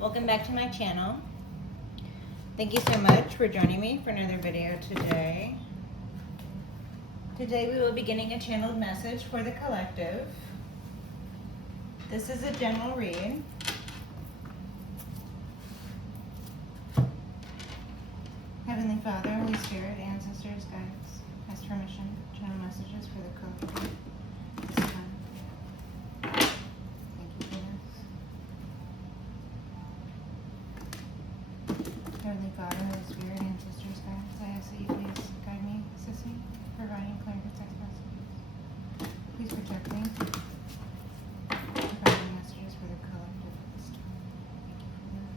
Welcome back to my channel. Thank you so much for joining me for another video today. Today we will be getting a channeled message for the collective. This is a general read. Heavenly Father, Holy Spirit, ancestors, guides, ask permission, channel messages for the collective this time. Thank you for this. Heavenly Father, Holy Spirit, ancestors, guides, I ask that you please guide me, assist me, providing clear and concise messages. Please protect me. Providing messages for the collective this time. Thank you for this.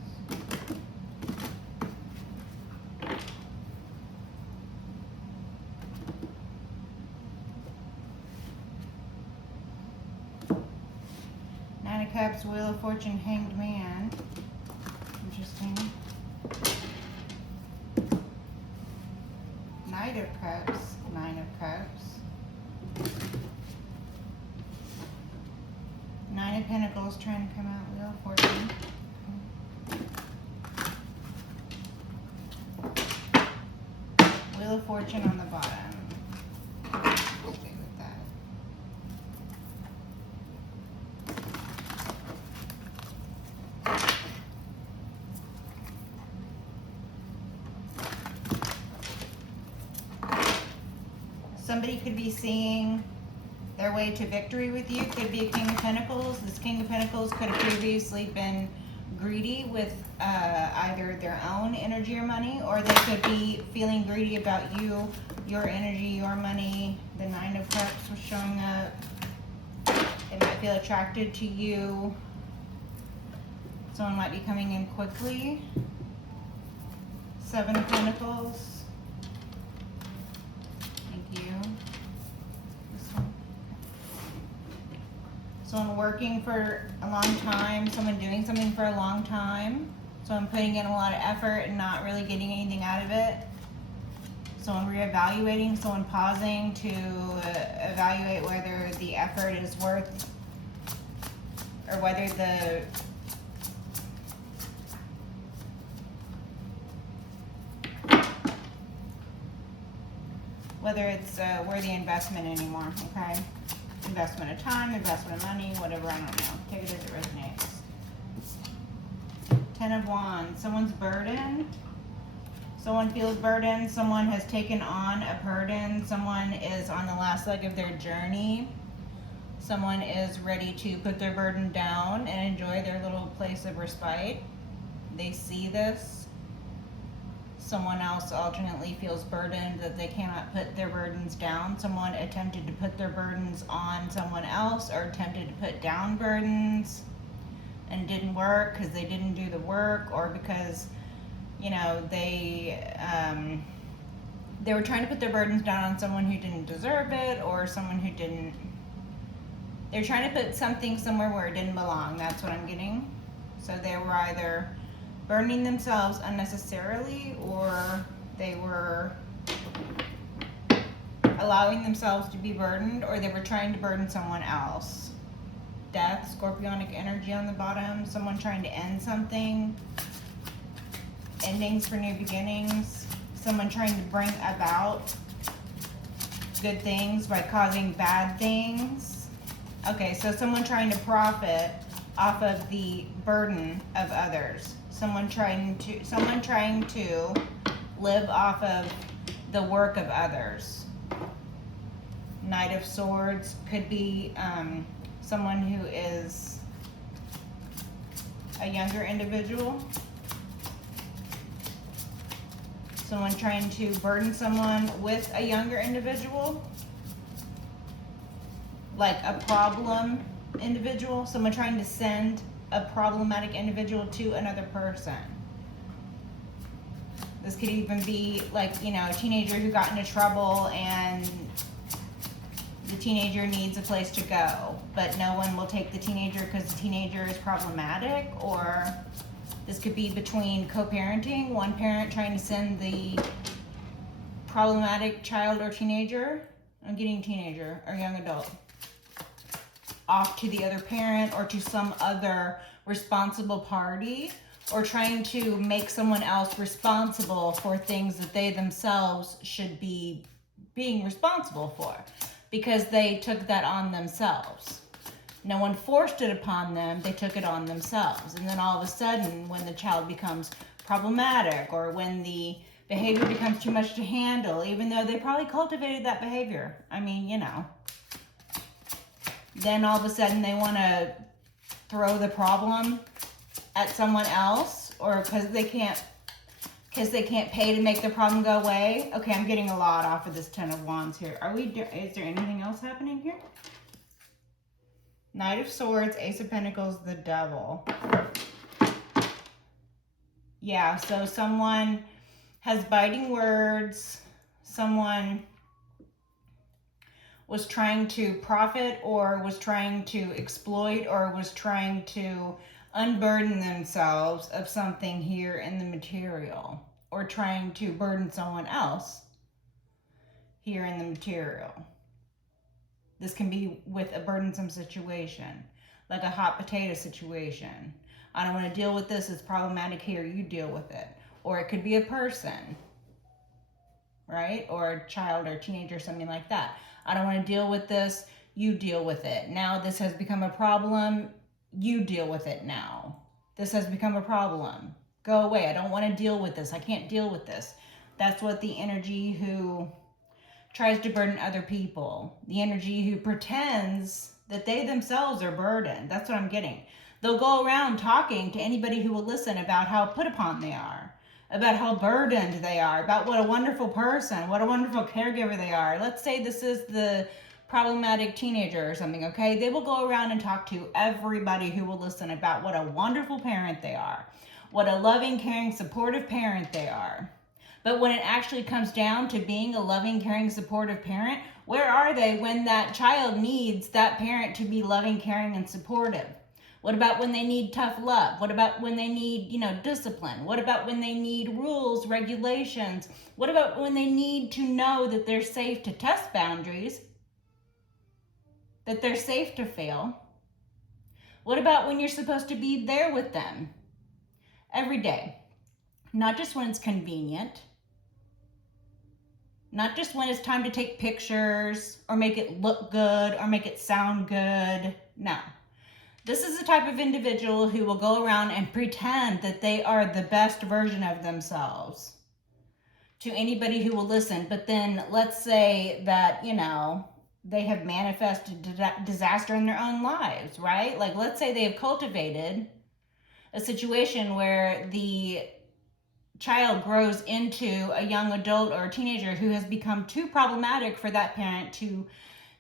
Nine of Cups, Wheel of Fortune, Hanged Man. Interesting. Knight of Cups, Nine of Cups. Nine of Pentacles trying to come out, Wheel of Fortune. Wheel of Fortune on the bottom. Stay with that. Somebody could be seeing their way to victory with you. Could be a King of Pentacles. This King of Pentacles could have previously been greedy with either their own energy or money, or they could be feeling greedy about you, your energy, your money. The Nine of Cups was showing up. They might feel attracted to you. Someone might be coming in quickly. Seven of Pentacles. Thank you. This one. Someone working for a long time, someone doing something for a long time, someone putting in a lot of effort and not really getting anything out of it, someone reevaluating, someone pausing to evaluate whether the effort is worth, or whether it's a worthy investment anymore, okay? Investment of time, investment of money, whatever, I don't know. Take it as it resonates. Ten of Wands, someone's burdened. Someone feels burdened. Someone has taken on a burden. Someone is on the last leg of their journey. Someone is ready to put their burden down and enjoy their little place of respite. They see this. Someone else alternately feels burdened that they cannot put their burdens down. Someone attempted to put their burdens on someone else, or attempted to put down burdens and it didn't work because they didn't do the work, or because, you know, they were trying to put their burdens down on someone who didn't deserve it, or someone who didn't. They're trying to put something somewhere where it didn't belong. That's what I'm getting. So they were either burdening themselves unnecessarily, or they were allowing themselves to be burdened, or they were trying to burden someone else. Death, scorpionic energy on the bottom, someone trying to end something, endings for new beginnings, someone trying to bring about good things by causing bad things. Okay, so someone trying to profit off of the burden of others. Someone trying to live off of the work of others. Knight of Swords could be someone who is a younger individual. Someone trying to burden someone with a younger individual. Like a problem individual. Someone trying to send a problematic individual to another person. This could even be like, you know, a teenager who got into trouble and the teenager needs a place to go, but no one will take the teenager because the teenager is problematic. Or this could be between co-parenting, one parent trying to send the problematic child or teenager, I'm getting teenager or young adult, off to the other parent or to some other responsible party, or trying to make someone else responsible for things that they themselves should be being responsible for, because they took that on themselves. No one forced it upon them, they took it on themselves. And then all of a sudden, when the child becomes problematic, or when the behavior becomes too much to handle, even though they probably cultivated that behavior, I mean, you know, then all of a sudden they want to throw the problem at someone else, or because they can't pay to make the problem go away. Okay, I'm getting a lot off of this Ten of Wands here. Is there anything else happening here? Knight of Swords, Ace of Pentacles, the Devil. Yeah, so someone has biting words. Someone was trying to profit, or was trying to exploit, or was trying to unburden themselves of something here in the material, or trying to burden someone else here in the material. This can be with a burdensome situation, like a hot potato situation. I don't want to deal with this, it's problematic here, you deal with it. Or it could be a person, right? Or a child or teenager, something like that. I don't want to deal with this, you deal with it. Now this has become a problem, you deal with it now. This has become a problem. Go away, I don't want to deal with this, I can't deal with this. That's what the energy who tries to burden other people, the energy who pretends that they themselves are burdened. That's what I'm getting. They'll go around talking to anybody who will listen about how put upon they are, about how burdened they are, about what a wonderful person, what a wonderful caregiver they are. Let's say this is the problematic teenager or something, okay? They will go around and talk to everybody who will listen about what a wonderful parent they are, what a loving, caring, supportive parent they are. But when it actually comes down to being a loving, caring, supportive parent, where are they when that child needs that parent to be loving, caring, and supportive? What about when they need tough love? What about when they need, discipline? What about when they need rules, regulations? What about when they need to know that they're safe to test boundaries, that they're safe to fail? What about when you're supposed to be there with them every day? Not just when it's convenient. Not just when it's time to take pictures or make it look good or make it sound good. No. This is the type of individual who will go around and pretend that they are the best version of themselves to anybody who will listen. But then let's say that, they have manifested disaster in their own lives, right? Like, let's say they have cultivated a situation where the child grows into a young adult or a teenager who has become too problematic for that parent to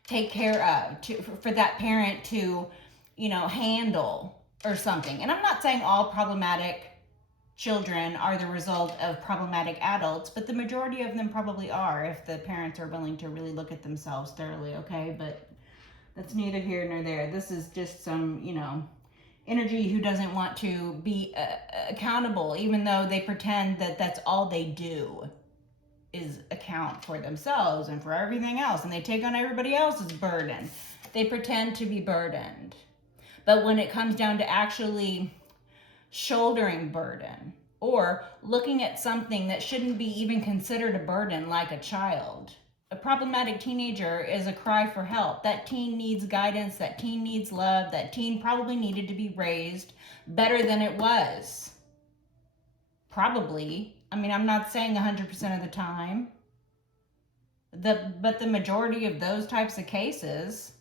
take care of, for that parent to, handle or something. And I'm not saying all problematic children are the result of problematic adults, but the majority of them probably are if the parents are willing to really look at themselves thoroughly, okay? But that's neither here nor there. This is just some, energy who doesn't want to be accountable, even though they pretend that that's all they do is account for themselves and for everything else, and they take on everybody else's burden. They pretend to be burdened. But when it comes down to actually shouldering burden or looking at something that shouldn't be even considered a burden, like a child, a problematic teenager is a cry for help. That teen needs guidance, that teen needs love, that teen probably needed to be raised better than it was. Probably. I mean, I'm not saying 100% of the time. But the majority of those types of cases,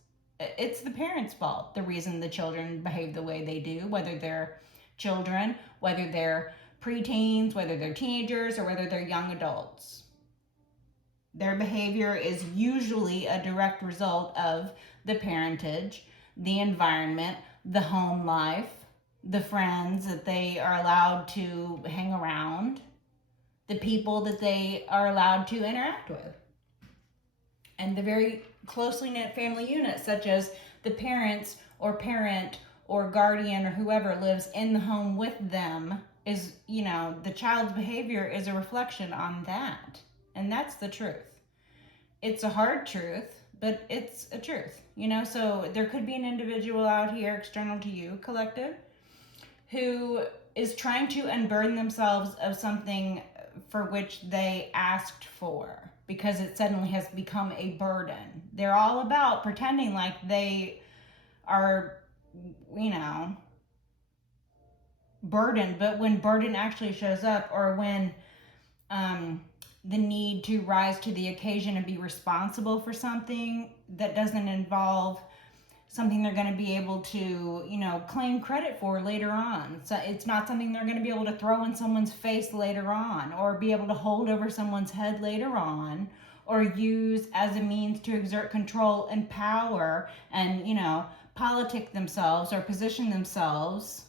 it's the parents' fault. The reason the children behave the way they do, whether they're children, whether they're preteens, whether they're teenagers, or whether they're young adults. Their behavior is usually a direct result of the parentage, the environment, the home life, the friends that they are allowed to hang around, the people that they are allowed to interact with, and the very closely knit family unit, such as the parents or parent or guardian or whoever lives in the home with them is, the child's behavior is a reflection on that. And that's the truth. It's a hard truth, but it's a truth, so there could be an individual out here external to you, collective, who is trying to unburden themselves of something for which they asked for because it suddenly has become a burden. They're all about pretending like they are, you know, burdened, but when burden actually shows up, or when the need to rise to the occasion and be responsible for something that doesn't involve something they're going to be able to, claim credit for later on. So it's not something they're going to be able to throw in someone's face later on, or be able to hold over someone's head later on, or use as a means to exert control and power and, politic themselves or position themselves,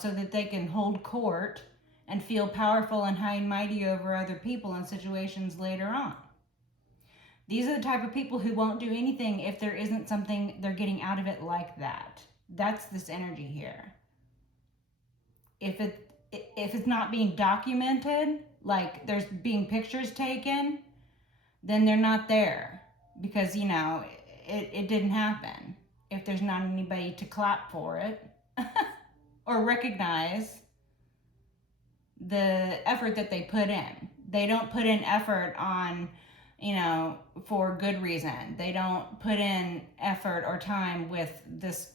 so that they can hold court and feel powerful and high and mighty over other people in situations later on. These are the type of people who won't do anything if there isn't something they're getting out of it like that. That's this energy here. If it's not being documented, like there's being pictures taken, then they're not there because, it didn't happen. If there's not anybody to clap for it or recognize the effort that they put in. They don't put in effort on, for good reason. They don't put in effort or time with this,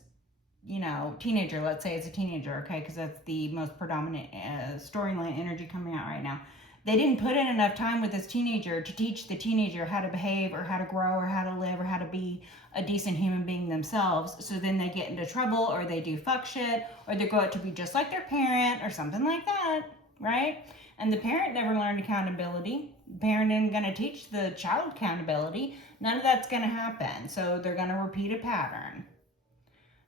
teenager. Let's say it's a teenager, okay? Because that's the most predominant storyline energy coming out right now. They didn't put in enough time with this teenager to teach the teenager how to behave or how to grow or how to live or how to be a decent human being themselves. So then they get into trouble, or they do fuck shit, or they grow up to be just like their parent or something like that, right? And the parent never learned accountability. The parent isn't going to teach the child accountability. None of that's going to happen. So they're going to repeat a pattern.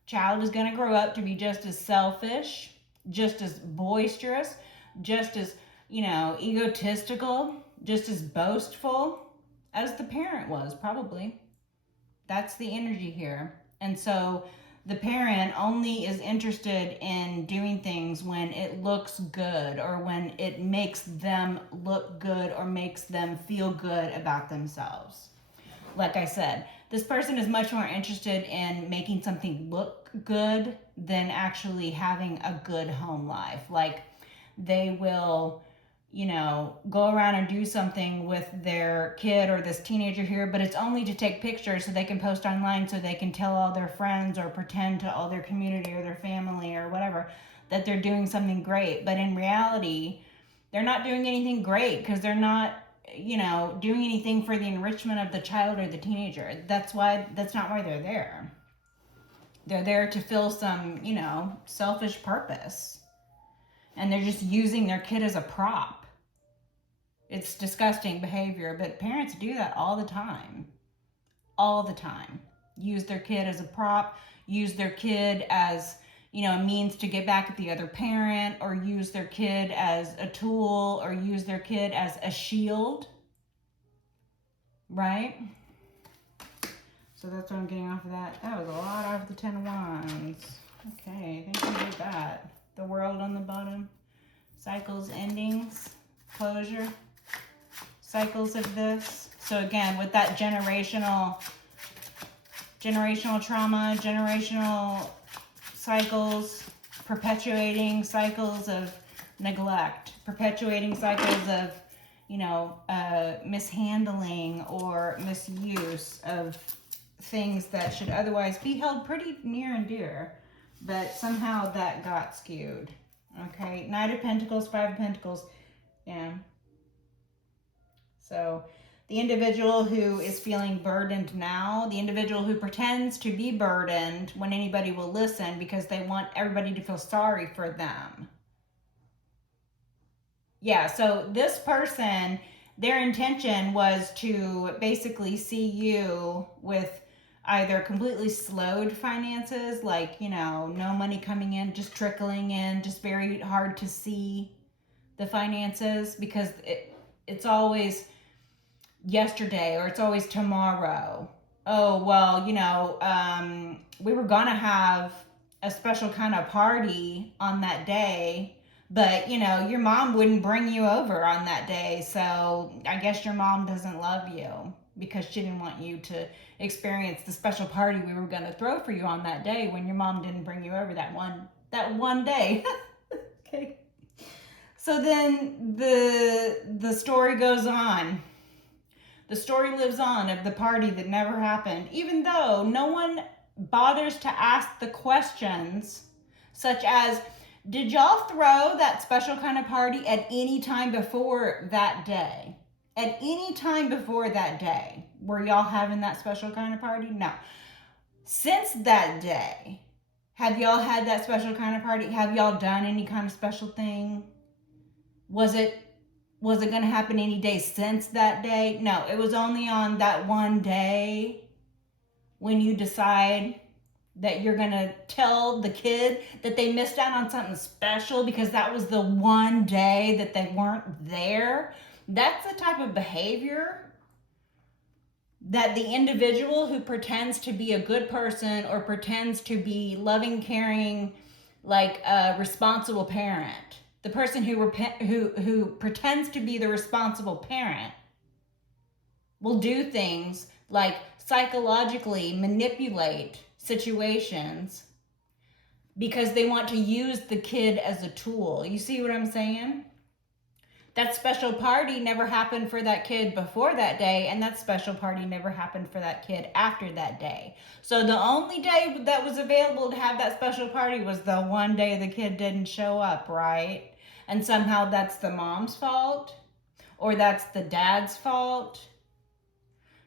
Child is going to grow up to be just as selfish, just as boisterous, just as, egotistical, just as boastful as the parent was, probably. That's the energy here. And so the parent only is interested in doing things when it looks good, or when it makes them look good, or makes them feel good about themselves. Like I said, this person is much more interested in making something look good than actually having a good home life. Like they will, go around and do something with their kid or this teenager here, but it's only to take pictures so they can post online, so they can tell all their friends or pretend to all their community or their family or whatever that they're doing something great. But in reality, they're not doing anything great because they're not, doing anything for the enrichment of the child or the teenager. That's not why they're there. They're there to fill some, selfish purpose. And they're just using their kid as a prop. It's disgusting behavior, but parents do that all the time. All the time. Use their kid as a prop, use their kid as, a means to get back at the other parent, or use their kid as a tool, or use their kid as a shield. Right? So that's what I'm getting off of that. That was a lot off the 10 of Wands. Okay, I think we did that. The World on the bottom. Cycles, endings, closure. Cycles of this. So again, with that generational trauma, generational cycles, perpetuating cycles of neglect, perpetuating cycles of, mishandling or misuse of things that should otherwise be held pretty near and dear. But somehow that got skewed. Okay, Knight of Pentacles, Five of Pentacles. Yeah. So the individual who is feeling burdened now, the individual who pretends to be burdened when anybody will listen because they want everybody to feel sorry for them. Yeah, so this person, their intention was to basically see you with either completely slowed finances, like, no money coming in, just trickling in, just very hard to see the finances, because it's always yesterday, or it's always tomorrow. Oh, well, we were gonna have a special kind of party on that day, but, your mom wouldn't bring you over on that day, so I guess your mom doesn't love you because she didn't want you to experience the special party we were going to throw for you on that day when your mom didn't bring you over that one That one day. Okay. So then the story goes on. The story lives on of the party that never happened, even though no one bothers to ask the questions such as, did y'all throw that special kind of party at any time before that day? At any time before that day, were y'all having that special kind of party? No. Since that day, have y'all had that special kind of party? Have y'all done any kind of special thing? Was it going to happen any day since that day? No, it was only on that one day when you decide that you're going to tell the kid that they missed out on something special because that was the one day that they weren't there. That's the type of behavior that the individual who pretends to be a good person or pretends to be loving, caring, like a responsible parent, the person who pretends to be the responsible parent will do things like psychologically manipulate situations because they want to use the kid as a tool. You see what I'm saying? That special party never happened for that kid before that day, and that special party never happened for that kid after that day. So the only day that was available to have that special party was the one day the kid didn't show up, right? And somehow that's the mom's fault, or that's the dad's fault.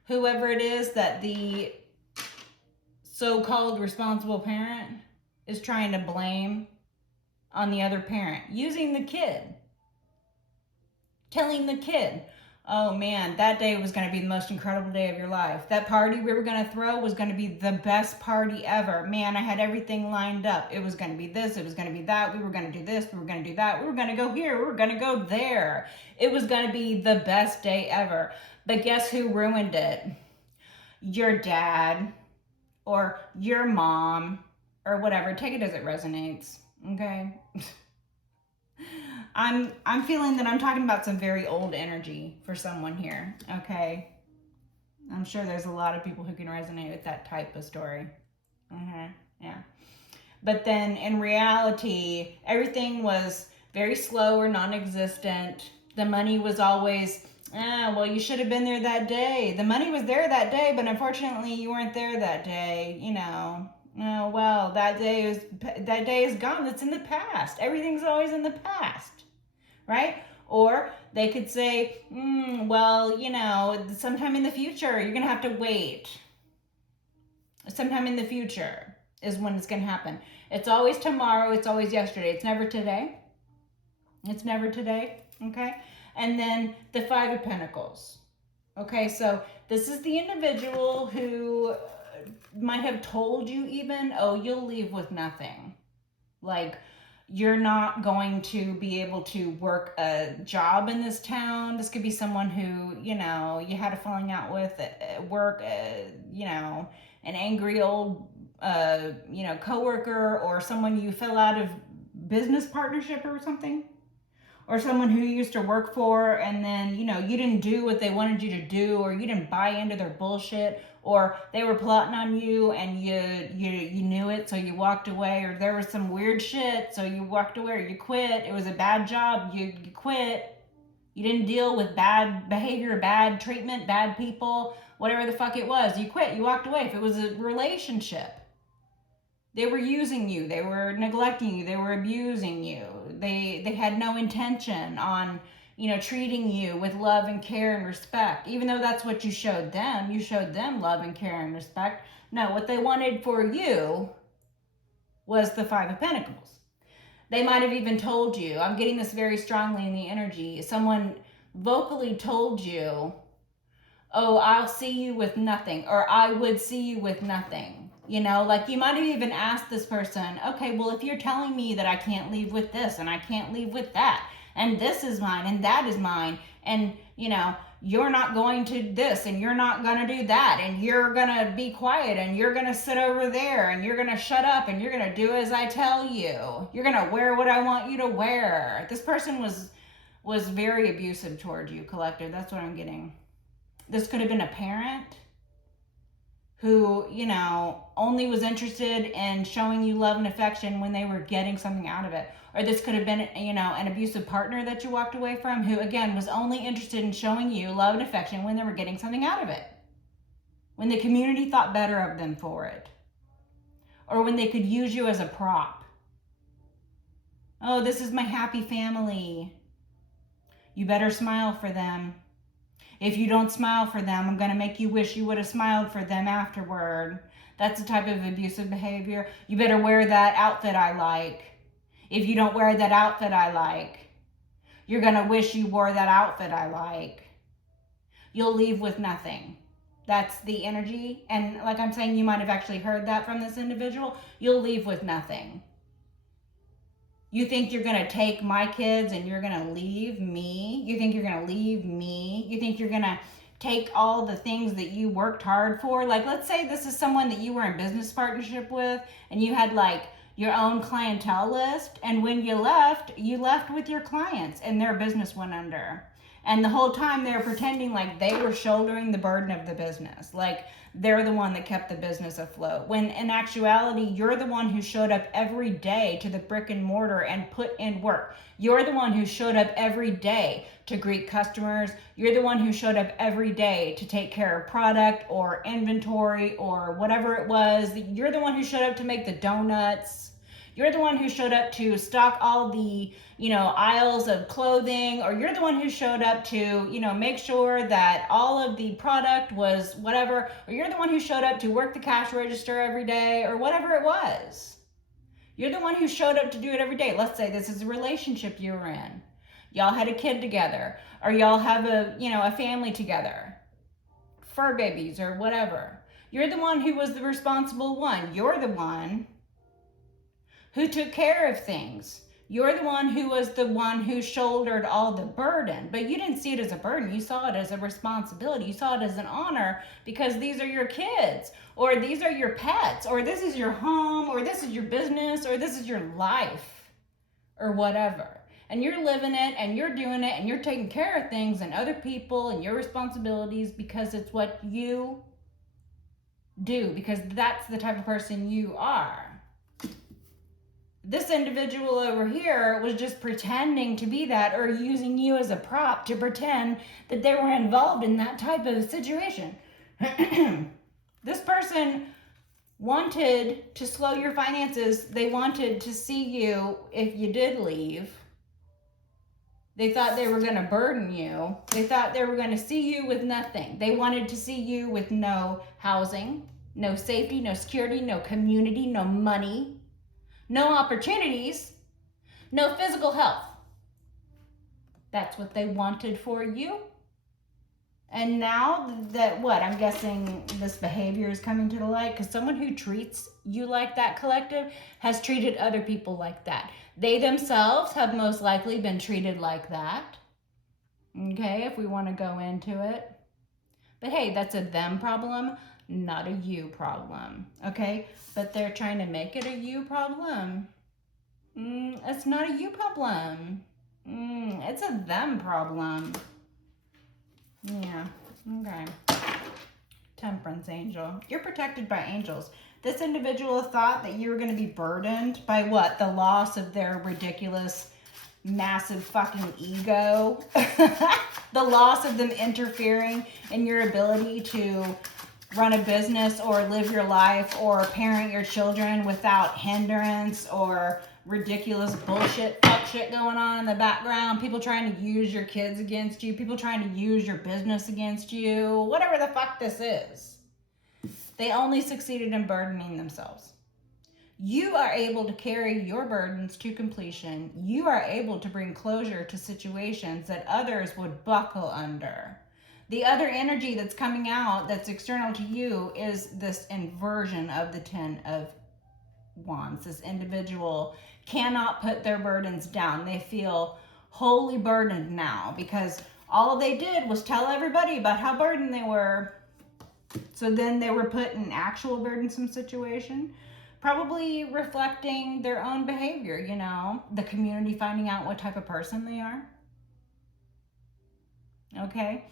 Whoever it is that the so-called responsible parent is trying to blame on the other parent, using the kid. Telling the kid, oh man, that day was going to be the most incredible day of your life. That party we were going to throw was going to be the best party ever. Man, I had everything lined up. It was going to be this, it was going to be that. We were going to do this, we were going to do that. We were going to go here, we were going to go there. It was going to be the best day ever. But guess who ruined it? Your dad or your mom or whatever. Take it as it resonates, okay? I'm feeling that I'm talking about some very old energy for someone here, okay? I'm sure there's a lot of people who can resonate with that type of story. Yeah. But then in reality, everything was very slow or non-existent. The money was always, well, you should have been there that day. The money was there that day, but unfortunately you weren't there that day, you know. Oh, well, that day is gone. It's in the past. Everything's always in the past, right? Or they could say, well, you know, sometime in the future, you're going to have to wait. Sometime in the future is when it's going to happen. It's always tomorrow. It's always yesterday. It's never today. It's never today, okay? And then the Five of Pentacles. Okay, so this is the individual who might have told you even, oh, you'll leave with nothing. Like, you're not going to be able to work a job in this town. This could be someone who, you know, you had a falling out with at work, you know, an angry old, you know, coworker, or someone you fell out of business partnership or something. Or someone who you used to work for and then, you know, you didn't do what they wanted you to do, or you didn't buy into their bullshit, or they were plotting on you and you knew it, so you walked away, or there was some weird shit, so you walked away, or you quit. It was a bad job, you quit. You didn't deal with bad behavior, bad treatment, bad people, whatever the fuck it was. You quit, you walked away. If it was a relationship, they were using you, they were neglecting you, they were abusing you. They had no intention on, you know, treating you with love and care and respect. Even though that's what you showed them love and care and respect. No, what they wanted for you was the Five of Pentacles. They might have even told you, I'm getting this very strongly in the energy, someone vocally told you, oh, I'll see you with nothing, or I would see you with nothing. You know, like you might have even asked this person, okay, well, if you're telling me that I can't leave with this and I can't leave with that, and this is mine and that is mine, and, you know, you're not going to this and you're not going to do that, and you're going to be quiet and you're going to sit over there and you're going to shut up and you're going to do as I tell you. You're going to wear what I want you to wear. This person was very abusive toward you, collective. That's what I'm getting. This could have been a parent who, you know, only was interested in showing you love and affection when they were getting something out of it. Or this could have been, you know, an abusive partner that you walked away from who, again, was only interested in showing you love and affection when they were getting something out of it. When the community thought better of them for it. Or when they could use you as a prop. Oh, this is my happy family. You better smile for them. If you don't smile for them, I'm going to make you wish you would have smiled for them afterward. That's the type of abusive behavior. You better wear that outfit I like. If you don't wear that outfit I like, you're going to wish you wore that outfit I like. You'll leave with nothing. That's the energy. And like I'm saying, you might have actually heard that from this individual. You'll leave with nothing. You think you're going to take my kids and you're going to leave me? You think you're going to leave me? You think you're going to take all the things that you worked hard for? Like, let's say this is someone that you were in business partnership with and you had like your own clientele list. And when you left with your clients and their business went under. And the whole time they were pretending like they were shouldering the burden of the business. Like they're the one that kept the business afloat. When in actuality, you're the one who showed up every day to the brick and mortar and put in work. You're the one who showed up every day to greet customers. You're the one who showed up every day to take care of product or inventory or whatever it was. You're the one who showed up to make the donuts. You're the one who showed up to stock all the, you know, aisles of clothing, or you're the one who showed up to, you know, make sure that all of the product was whatever, or you're the one who showed up to work the cash register every day, or whatever it was. You're the one who showed up to do it every day. Let's say this is a relationship you were in. Y'all had a kid together, or y'all have a, you know, a family together, fur babies or whatever. You're the one who was the responsible one. You're the one who took care of things. You're the one who shouldered all the burden, but you didn't see it as a burden. You saw it as a responsibility. You saw it as an honor because these are your kids, or these are your pets, or this is your home, or this is your business, or this is your life, or whatever. And you're living it, and you're doing it, and you're taking care of things and other people and your responsibilities because it's what you do, because that's the type of person you are. This individual over here was just pretending to be that, or using you as a prop to pretend that they were involved in that type of situation. This person wanted to slow your finances. They wanted to see you if you did leave. They thought they were going to burden you. They thought they were going to see you with nothing. They wanted to see you with no housing, no safety, no security, no community, no money, no opportunities, no physical health. That's what they wanted for you. And now that, what, I'm guessing this behavior is coming to the light because someone who treats you like that, collective, has treated other people like that. They themselves have most likely been treated like that. Okay, if we want to go into it. But hey, that's a them problem, not a you problem. Okay, but they're trying to make it a you problem. It's not a you problem. It's a them problem. Yeah, okay. Temperance angel. You're protected by angels. This individual thought that you were going to be burdened by what? The loss of their ridiculous, massive fucking ego. The loss of them interfering in your ability to run a business or live your life or parent your children without hindrance or ridiculous bullshit, fuck shit going on in the background. People trying to use your kids against you. People trying to use your business against you. Whatever the fuck this is. They only succeeded in burdening themselves. You are able to carry your burdens to completion. You are able to bring closure to situations that others would buckle under. The other energy that's coming out that's external to you is this inversion of the 10 of Wands. This individual cannot put their burdens down. They feel wholly burdened now because all they did was tell everybody about how burdened they were. So then they were put in actual burdensome situation, probably reflecting their own behavior, you know, the community finding out what type of person they are. Okay.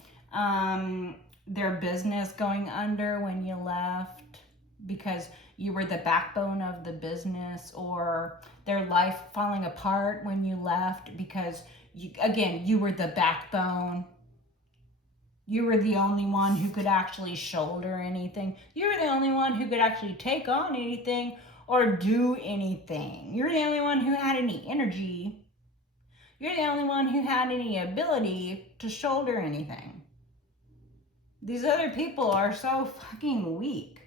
their business going under when you left because you were the backbone of the business, or their life falling apart when you left because you were the backbone. You were the only one who could actually shoulder anything. You were the only one who could actually take on anything or do anything. You're the only one who had any energy. You're the only one who had any ability to shoulder anything. These other people are so fucking weak.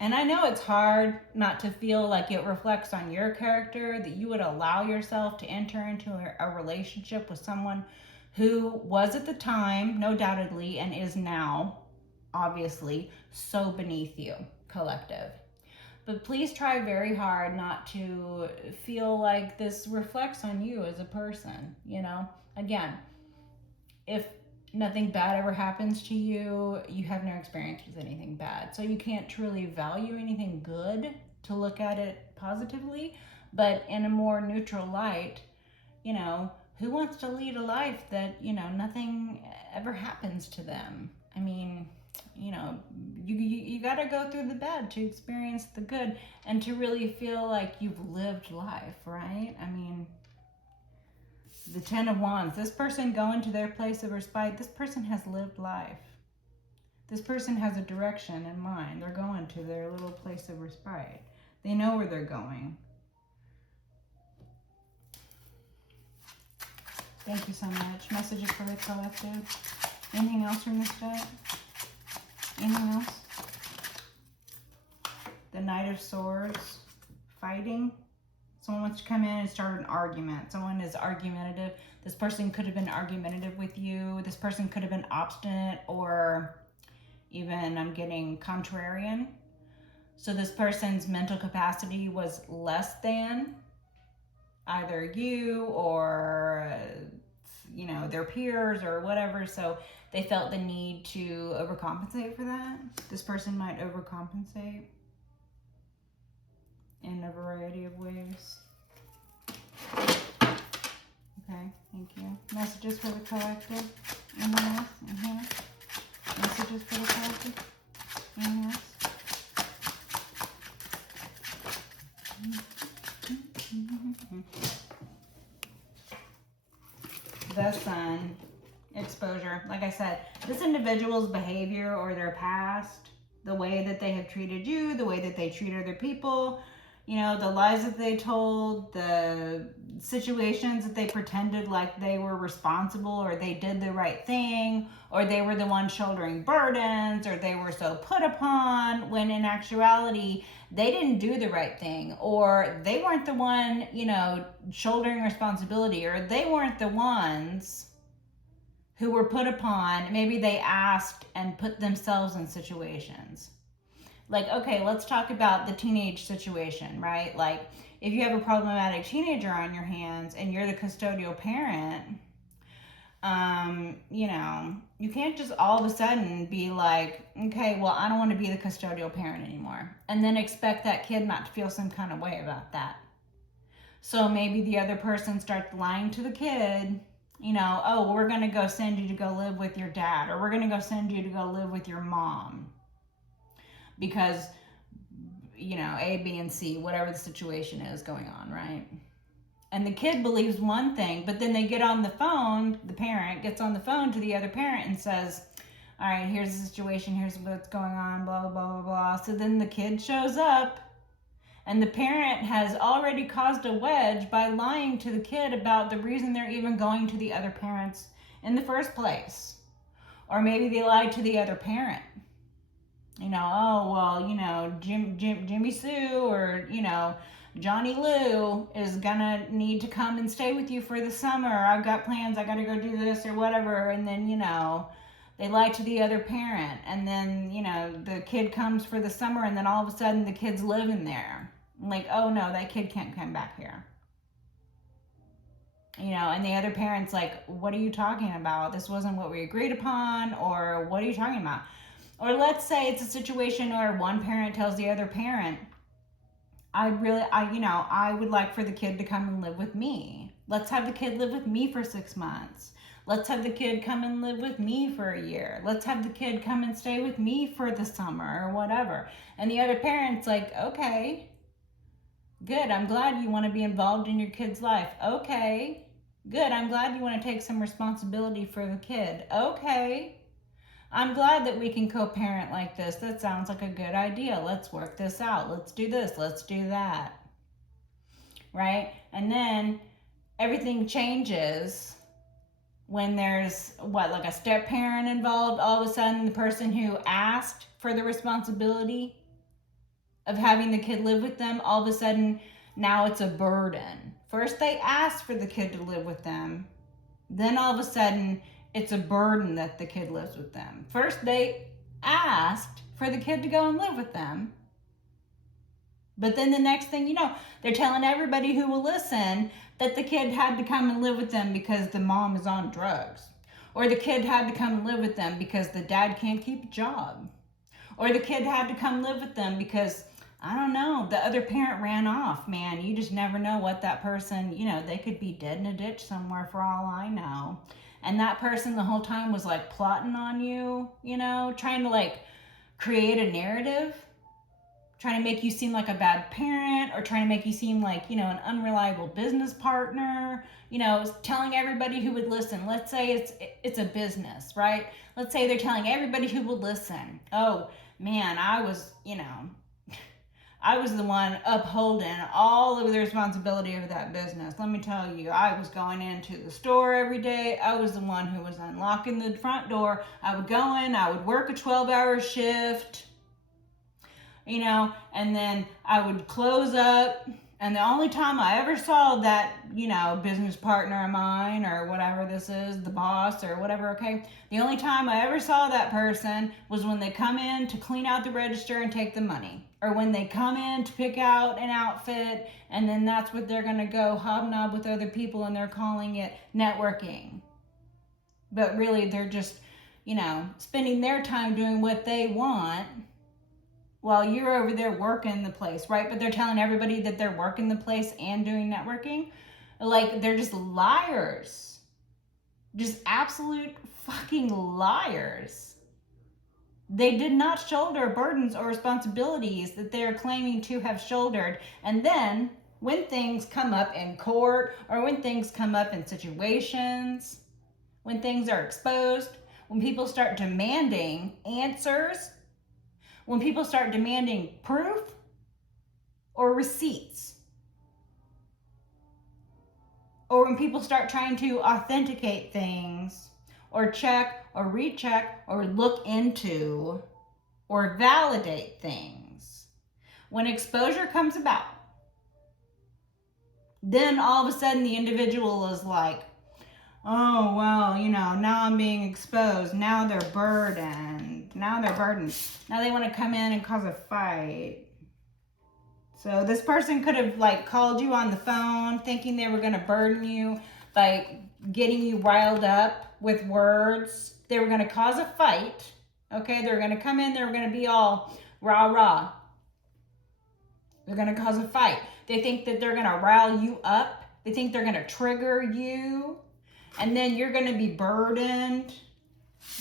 And I know it's hard not to feel like it reflects on your character, that you would allow yourself to enter into a relationship with someone who was at the time, no doubtedly, and is now, obviously, so beneath you, collective. But please try very hard not to feel like this reflects on you as a person, you know? Again, if nothing bad ever happens to you, you have no experience with anything bad. So you can't truly value anything good to look at it positively. But in a more neutral light, you know, who wants to lead a life that, you know, nothing ever happens to them? I mean, you know, you got to go through the bad to experience the good and to really feel like you've lived life, right? I mean, the Ten of Wands, this person going to their place of respite, this person has lived life. This person has a direction in mind. They're going to their little place of respite. They know where they're going. Thank you so much. Messages for the collective. Anything else from this deck? Anything else? The Knight of Swords. Fighting. Someone wants to come in and start an argument. Someone is argumentative. This person could have been argumentative with you. This person could have been obstinate, or even, I'm getting contrarian. So this person's mental capacity was less than either you or, you know, their peers or whatever. So they felt the need to overcompensate for that. This person might overcompensate in a variety of ways. Okay, thank you. Messages for the collective. Anything else in here? Messages for the collective. Anything else? The Sun. Exposure. Like I said, this individual's behavior or their past, the way that they have treated you, the way that they treat other people, you know, the lies that they told, the situations that they pretended like they were responsible or they did the right thing, or they were the one shouldering burdens, or they were so put upon, when in actuality they didn't do the right thing, or they weren't the one, you know, shouldering responsibility, or they weren't the ones who were put upon. Maybe they asked and put themselves in situations. Like, okay, let's talk about the teenage situation, right? Like, if you have a problematic teenager on your hands and you're the custodial parent, you know, you can't just all of a sudden be like, okay, well, I don't want to be the custodial parent anymore, and then expect that kid not to feel some kind of way about that. So maybe the other person starts lying to the kid, you know, oh, we're going to go send you to go live with your dad, or we're going to go send you to go live with your mom. Because, you know, A, B, and C, whatever the situation is going on, right? And the kid believes one thing, but then they get on the phone, the parent gets on the phone to the other parent and says, all right, here's the situation, here's what's going on, blah, blah, blah, blah, blah. So then the kid shows up, and the parent has already caused a wedge by lying to the kid about the reason they're even going to the other parents in the first place. Or maybe they lied to the other parent. You know, oh, well, you know, Jimmy Sue or, you know, Johnny Lou is gonna need to come and stay with you for the summer. I've got plans, I gotta go do this or whatever. And then, you know, they lie to the other parent. And then, you know, the kid comes for the summer, and then all of a sudden the kid's living there. Like, oh no, that kid can't come back here. You know, and the other parent's like, what are you talking about? This wasn't what we agreed upon, or what are you talking about? Or let's say it's a situation where one parent tells the other parent, I would like for the kid to come and live with me. Let's have the kid live with me for 6 months. Let's have the kid come and live with me for a year. Let's have the kid come and stay with me for the summer or whatever. And the other parent's like, okay, good. I'm glad you want to be involved in your kid's life. Okay, good. I'm glad you want to take some responsibility for the kid. Okay. I'm glad that we can co-parent like this. That sounds like a good idea. Let's work this out. Let's do this. Let's do that. Right? And then everything changes when there's like a step parent involved. All of a sudden, the person who asked for the responsibility of having the kid live with them, all of a sudden now it's a burden. First they asked for the kid to live with them, then all of a sudden it's a burden that the kid lives with them. First they asked for the kid to go and live with them, but then the next thing you know, they're telling everybody who will listen that the kid had to come and live with them because the mom is on drugs. Or the kid had to come and live with them because the dad can't keep a job. Or the kid had to come live with them because, I don't know, the other parent ran off. Man, you just never know what that person, they could be dead in a ditch somewhere for all I know. And that person the whole time was like plotting on you, trying to like create a narrative, trying to make you seem like a bad parent, or trying to make you seem like, an unreliable business partner, telling everybody who would listen. Let's say it's a business, right? Let's say they're telling everybody who would listen, oh man, I was the one upholding all of the responsibility of that business. Let me tell you, I was going into the store every day. I was the one who was unlocking the front door. I would go in, I would work a 12-hour shift, and then I would close up. And the only time I ever saw that, business partner of mine or whatever this is, the boss or whatever, okay? The only time I ever saw that person was when they come in to clean out the register and take the money. Or when they come in to pick out an outfit, and then that's what they're going to go hobnob with other people, and they're calling it networking. But really, they're just, spending their time doing what they want while you're over there working the place, right? But they're telling everybody that they're working the place and doing networking. Like, they're just liars. Just absolute fucking liars. They did not shoulder burdens or responsibilities that they are claiming to have shouldered. And then, when things come up in court, or when things come up in situations, when things are exposed, when people start demanding answers, when people start demanding proof or receipts, or when people start trying to authenticate things or check or recheck or look into or validate things, when exposure comes about, then all of a sudden the individual is like, oh, well, now I'm being exposed. Now they're burdened. Now they want to come in and cause a fight. So this person could have like called you on the phone thinking they were going to burden you by getting you riled up with words. They were going to cause a fight. Okay, they're going to come in. They're going to be all rah. They're going to cause a fight. They think that they're going to rile you up. They think they're going to trigger you. And then you're going to be burdened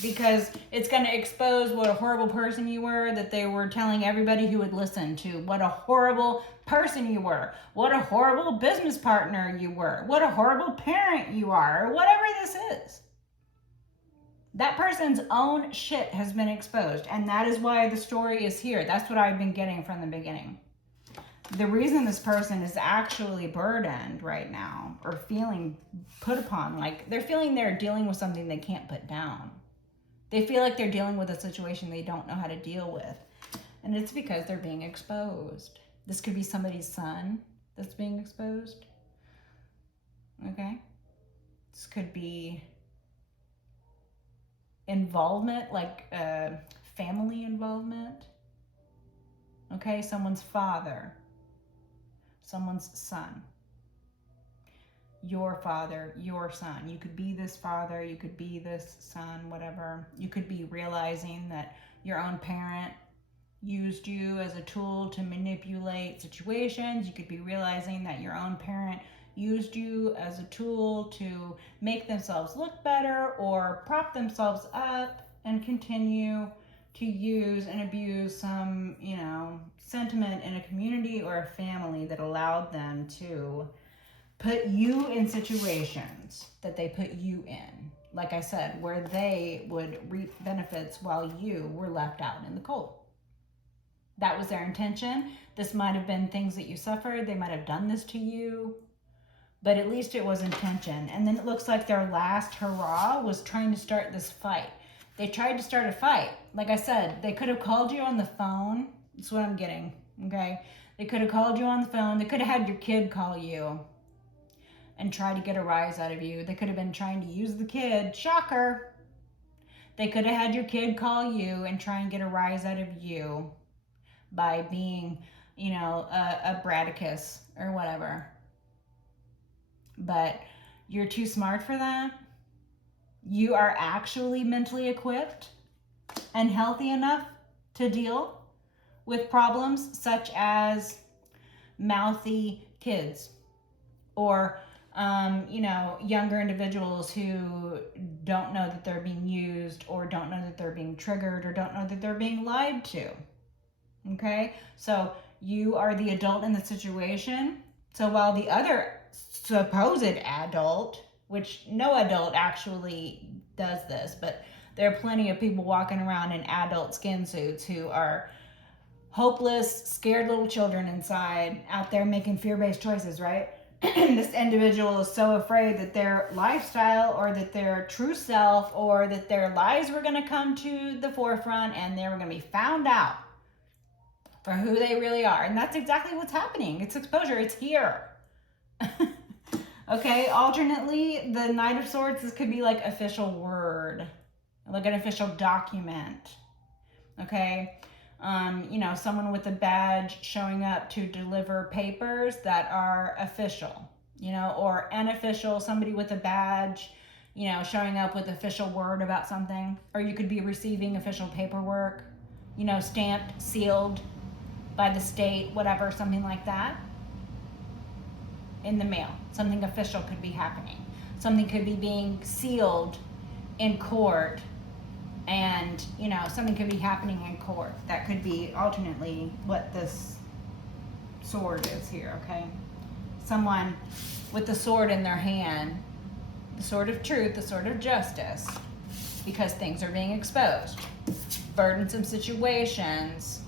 because it's going to expose what a horrible person you were, that they were telling everybody who would listen to. What a horrible person you were. What a horrible business partner you were. What a horrible parent you are, or whatever this is. That person's own shit has been exposed, and that is why the story is here. That's what I've been getting from the beginning. The reason this person is actually burdened right now, or feeling put upon, like they're feeling they're dealing with something they can't put down. They feel like they're dealing with a situation they don't know how to deal with. And it's because they're being exposed. This could be somebody's son that's being exposed. Okay? This could be involvement, like family involvement. Okay? Someone's father. Someone's son. Your father, your son. You could be this father, you could be this son, whatever. You could be realizing that your own parent used you as a tool to manipulate situations. You could be realizing that your own parent used you as a tool to make themselves look better or prop themselves up and continue to use and abuse some, sentiment in a community or a family that allowed them to put you in situations that they put you in. Like I said, where they would reap benefits while you were left out in the cold. That was their intention. This might have been things that you suffered. They might have done this to you, but at least it was intention. And then it looks like their last hurrah was trying to start this fight. They tried to start a fight. Like I said, they could have called you on the phone. That's what I'm getting, okay? They could have called you on the phone. They could have had your kid call you and try to get a rise out of you. They could have been trying to use the kid. Shocker. They could have had your kid call you and try and get a rise out of you by being, a bradicus or whatever. But you're too smart for that. You are actually mentally equipped and healthy enough to deal with problems such as mouthy kids or, younger individuals who don't know that they're being used or don't know that they're being triggered or don't know that they're being lied to. Okay? So you are the adult in the situation. So while the other supposed adult, which no adult actually does this, but there are plenty of people walking around in adult skin suits who are hopeless, scared little children inside, out there making fear-based choices, right? This individual is so afraid that their lifestyle or that their true self or that their lies were going to come to the forefront and they were going to be found out for who they really are. And that's exactly what's happening. It's exposure. It's here. Okay, alternately, the Knight of Swords, this could be like official word, like an official document. Okay, someone with a badge showing up to deliver papers that are official, or unofficial, somebody with a badge, showing up with official word about something. Or you could be receiving official paperwork, stamped, sealed by the state, whatever, something like that. In the mail. Something official could be happening. Something could be being sealed in court, and something could be happening in court. That could be alternately what this sword is here, okay? Someone with the sword in their hand, the sword of truth, the sword of justice, because things are being exposed. Burdensome situations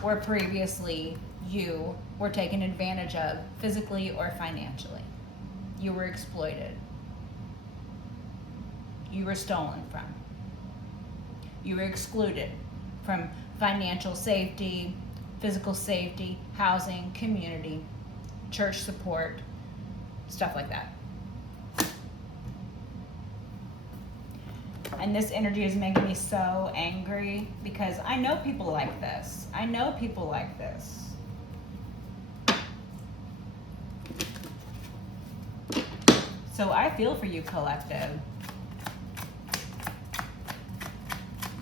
where previously you were taken advantage of physically or financially. You were exploited. You were stolen from. You were excluded from financial safety, physical safety, housing, community, church support, stuff like that. And this energy is making me so angry because I know people like this. I know people like this. So I feel for you, collective.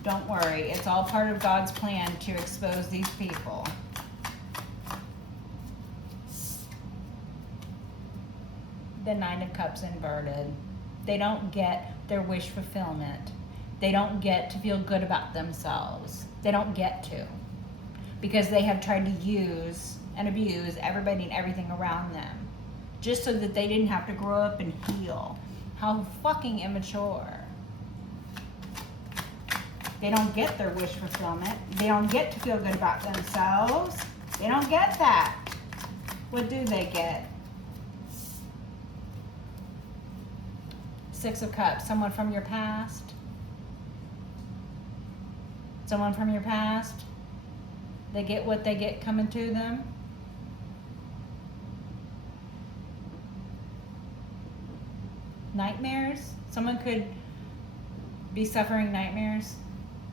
Don't worry, it's all part of God's plan to expose these people. The Nine of Cups inverted. They don't get their wish fulfillment. They don't get to feel good about themselves. They don't get to. Because they have tried to use and abuse everybody and everything around them. Just so that they didn't have to grow up and heal. How fucking immature. They don't get their wish fulfillment. They don't get to feel good about themselves. They don't get that. What do they get? Six of Cups. Someone from your past. Someone from your past. They get what they get coming to them. Nightmares. Someone could be suffering nightmares.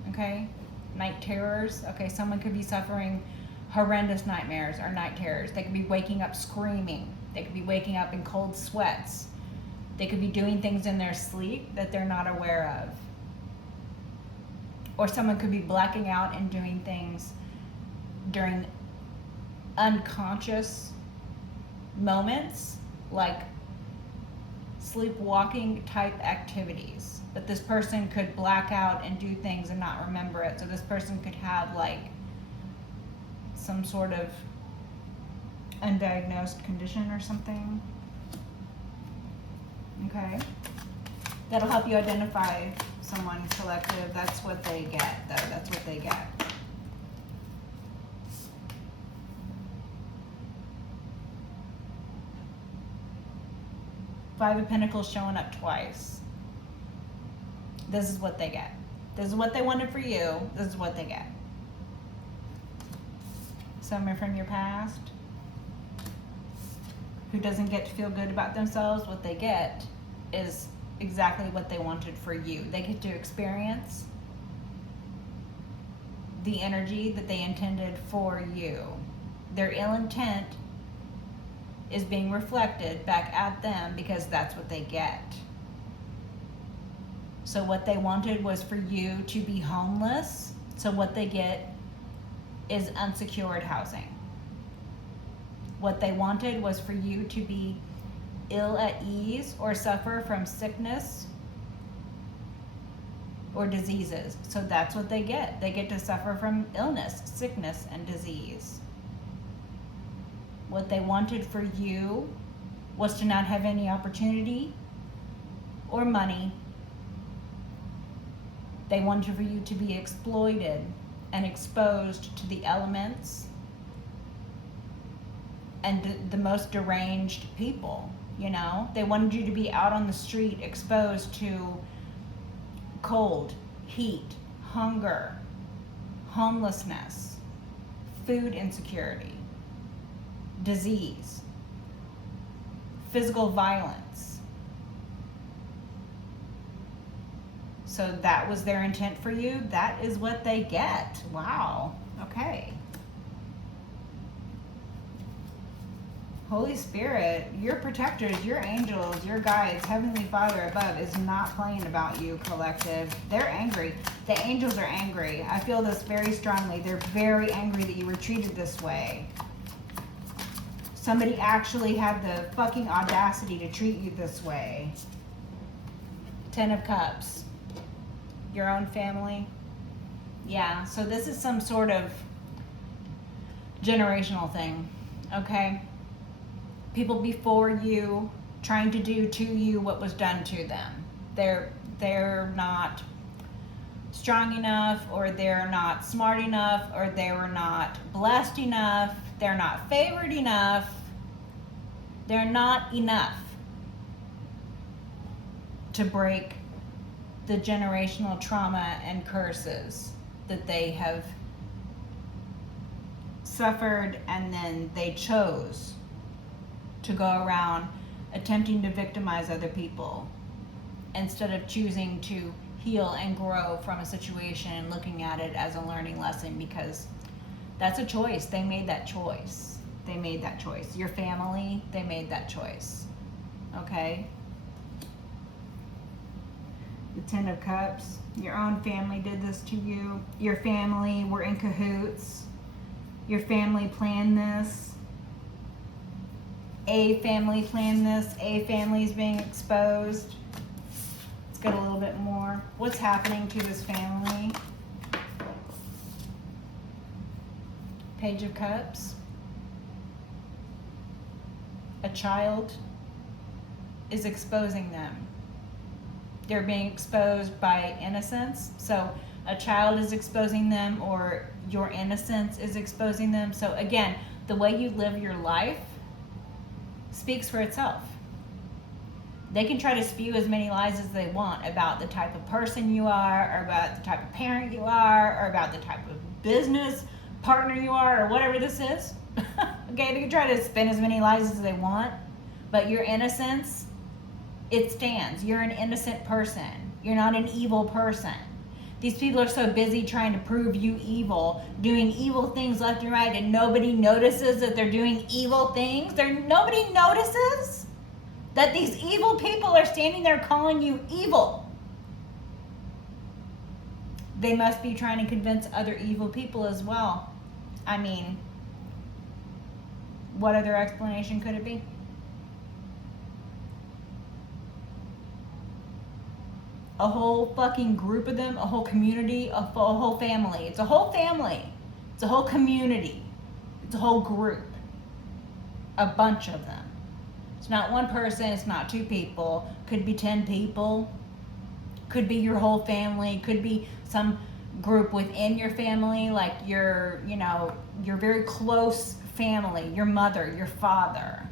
Okay? Night terrors. Okay, someone could be suffering horrendous nightmares or night terrors. They could be waking up screaming. They could be waking up in cold sweats. They could be doing things in their sleep that they're not aware of. Or someone could be blacking out and doing things during unconscious moments, like sleepwalking type activities. But this person could black out and do things and not remember it. So this person could have like some sort of undiagnosed condition or something. Okay. That'll help you identify someone, collective. That's what they get, though. That's what they get. Five of Pentacles showing up twice. This is what they get. This is what they wanted for you. This is what they get. Someone from your past who doesn't get to feel good about themselves, what they get is exactly what they wanted for you. They get to experience the energy that they intended for you. Their ill intent is being reflected back at them because that's what they get. So what they wanted was for you to be homeless. So what they get is unsecured housing. What they wanted was for you to be ill at ease or suffer from sickness or diseases. So that's what they get. They get to suffer from illness, sickness, and disease. What they wanted for you was to not have any opportunity or money. They wanted for you to be exploited and exposed to the elements and the most deranged people, you know? They wanted you to be out on the street exposed to cold, heat, hunger, homelessness, food insecurity, disease, physical violence. So that was their intent for you. That is what they get. Wow. Okay. Holy Spirit, your protectors, your angels, your guides, Heavenly Father above is not playing about you, collective. They're angry. The angels are angry. I feel this very strongly. They're very angry that you were treated this way. Somebody actually had the fucking audacity to treat you this way. Ten of Cups. Your own family. Yeah, so this is some sort of generational thing, okay? People before you trying to do to you what was done to them. They're not strong enough, or they're not smart enough, or they were not blessed enough, they're not favored enough, they're not enough to break the generational trauma and curses that they have suffered, and then they chose to go around attempting to victimize other people instead of choosing to heal and grow from a situation and looking at it as a learning lesson, because that's a choice. They made that choice. They made that choice. Your family, they made that choice. Okay? The Ten of Cups. Your own family did this to you. Your family were in cahoots. Your family planned this. A family planned this. A family is being exposed. Let's get a little bit more. What's happening to this family? Page of Cups. A child is exposing them. They're being exposed by innocence. So a child is exposing them, or your innocence is exposing them. So again, the way you live your life speaks for itself. They can try to spew as many lies as they want about the type of person you are, or about the type of parent you are, or about the type of business partner you are, or whatever this is. Okay, they can try to spin as many lies as they want, but your innocence, it stands. You're an innocent person. You're not an evil person. These people are so busy trying to prove you evil, doing evil things left and right, and nobody notices that they're doing evil things. Nobody notices that these evil people are standing there calling you evil. They must be trying to convince other evil people as well. I mean, What other explanation could it be? A whole fucking group of them, a whole community, a whole family. It's a whole family. It's a whole community. It's a whole group. A bunch of them. It's not one person, it's not two people. Could be 10 people. Could be your whole family. Could be some group within your family, like your, your very close family, your mother, your father,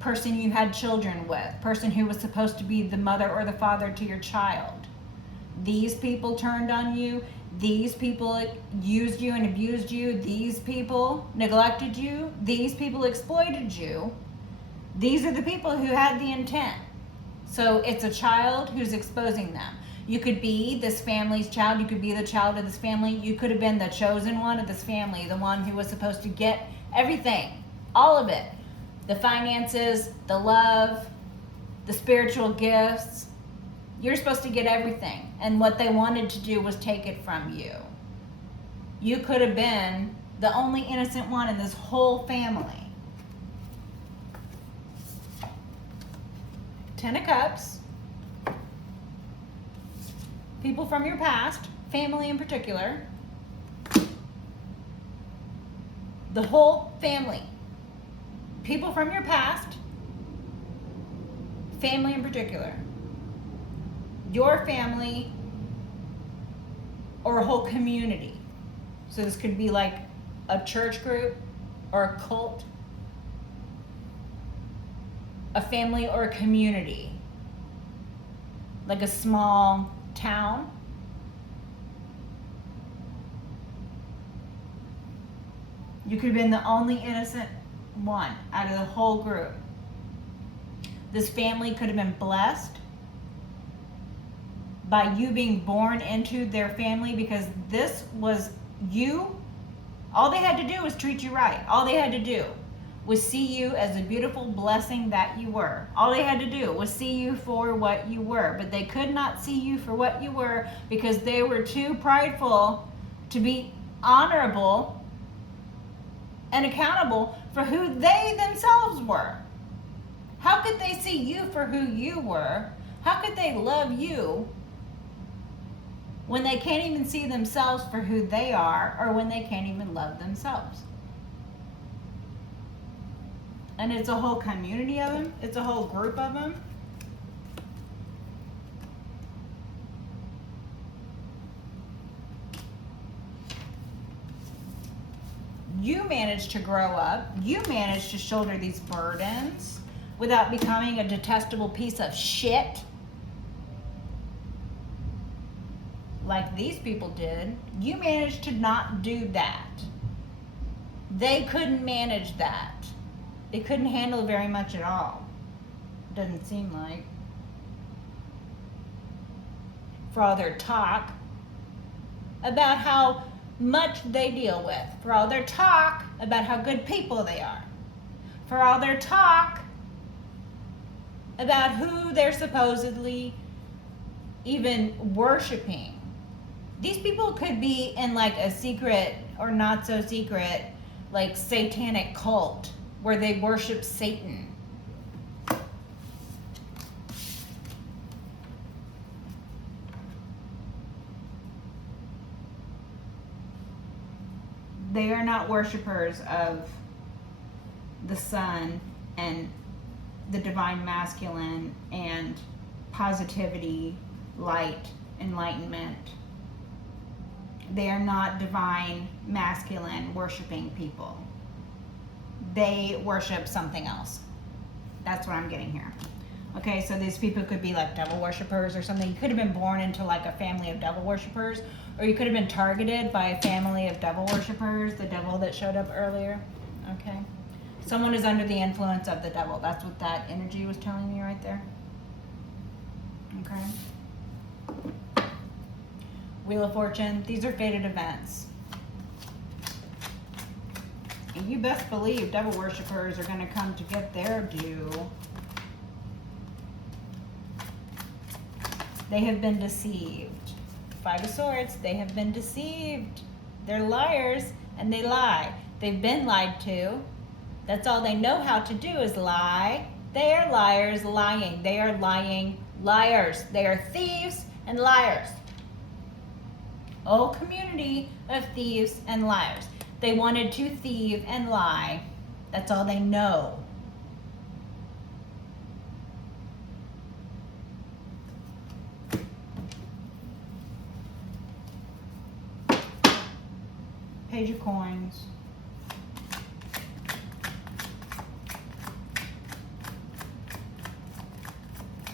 person you had children with, person who was supposed to be the mother or the father to your child. These people turned on you. These people used you and abused you. These people neglected you. These people exploited you. These are the people who had the intent. So it's a child who's exposing them. You could be this family's child. You could be the child of this family. You could have been the chosen one of this family, the one who was supposed to get everything, all of it. The finances, the love, the spiritual gifts. You're supposed to get everything. And what they wanted to do was take it from you. You could have been the only innocent one in this whole family. 10 of Cups. People from your past, family in particular. The whole family. People from your past, family in particular. Your family or a whole community. So this could be like a church group or a cult, a family or a community, like a small town. You could have been the only innocent one out of the whole group. This family could have been blessed by you being born into their family, because this was you. All they had to do was treat you right. All they had to do was see you as a beautiful blessing that you were. All they had to do was see you for what you were. But they could not see you for what you were because they were too prideful to be honorable and accountable for who they themselves were. How could they see you for who you were? How could they love you when they can't even see themselves for who they are, or when they can't even love themselves? And it's a whole community of them. It's a whole group of them. You managed to grow up. You managed to shoulder these burdens without becoming a detestable piece of shit like these people did. You managed to not do that. They couldn't manage that. They couldn't handle very much at all. Doesn't seem like. For all their talk about how much they deal with. For all their talk about how good people they are. For all their talk about who they're supposedly even worshiping. These people could be in like a secret or not so secret, like satanic cult where they worship Satan. They are not worshipers of the sun and the divine masculine and positivity, light, enlightenment. They are not divine masculine worshiping people. They worship something else. That's what I'm getting here. Okay, so these people could be like devil worshipers or something. You could have been born into like a family of devil worshipers, or you could have been targeted by a family of devil worshipers, the devil that showed up earlier. Okay, someone is under the influence of the devil. That's what that energy was telling me right there. Okay. Wheel of Fortune. These are fated events. And you best believe devil worshipers are going to come to get their due. They have been deceived. Five of Swords, they have been deceived. They're liars and they lie. They've been lied to. That's all they know how to do is lie. They are liars lying. They are lying liars. They are thieves and liars. A whole community of thieves and liars. They wanted to thieve and lie. That's all they know. Page of Coins.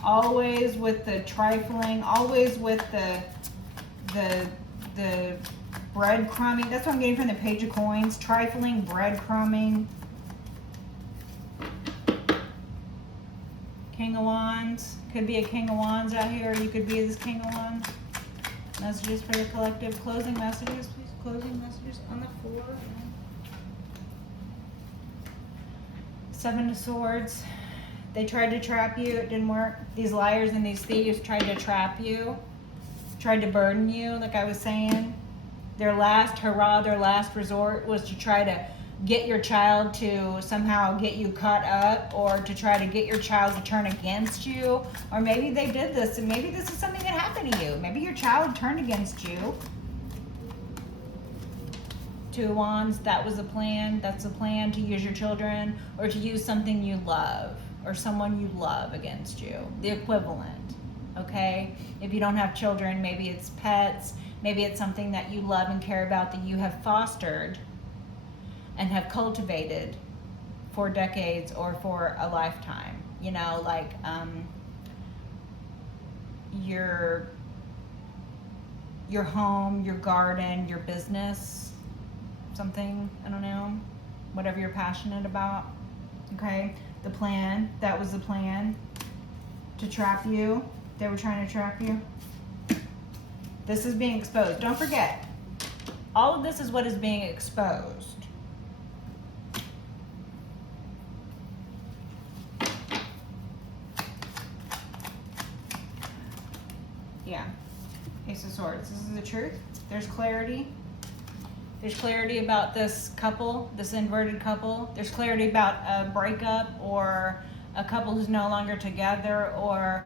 Always with the trifling, always with the breadcrumbing. That's what I'm getting from the Page of Coins. Trifling, breadcrumbing. King of Wands. Could be a King of Wands out here, or you could be this King of Wands. Messages for the collective. Closing messages, please. Closing messages on the floor. Seven of Swords. They tried to trap you. It didn't work. These liars and these thieves tried to trap you. Tried to burden you, like I was saying. Their last hurrah, their last resort was to try to get your child to somehow get you caught up, or to try to get your child to turn against you. Or maybe they did this, and maybe this is something that happened to you. Maybe your child turned against you. Two of Wands, that was a plan. That's a plan, to use your children or to use something you love or someone you love against you. The equivalent, okay? If you don't have children, maybe it's pets. Maybe it's something that you love and care about that you have fostered and have cultivated for decades or for a lifetime. You know, like your home, your garden, your business, something, I don't know, whatever you're passionate about, okay? The plan, that was the plan, to trap you. They were trying to trap you. This is being exposed. Don't forget, all of this is what is being exposed. Yeah, Ace of Swords. This is the truth. There's clarity. There's clarity about this couple, this inverted couple. There's clarity about a breakup or a couple who's no longer together, or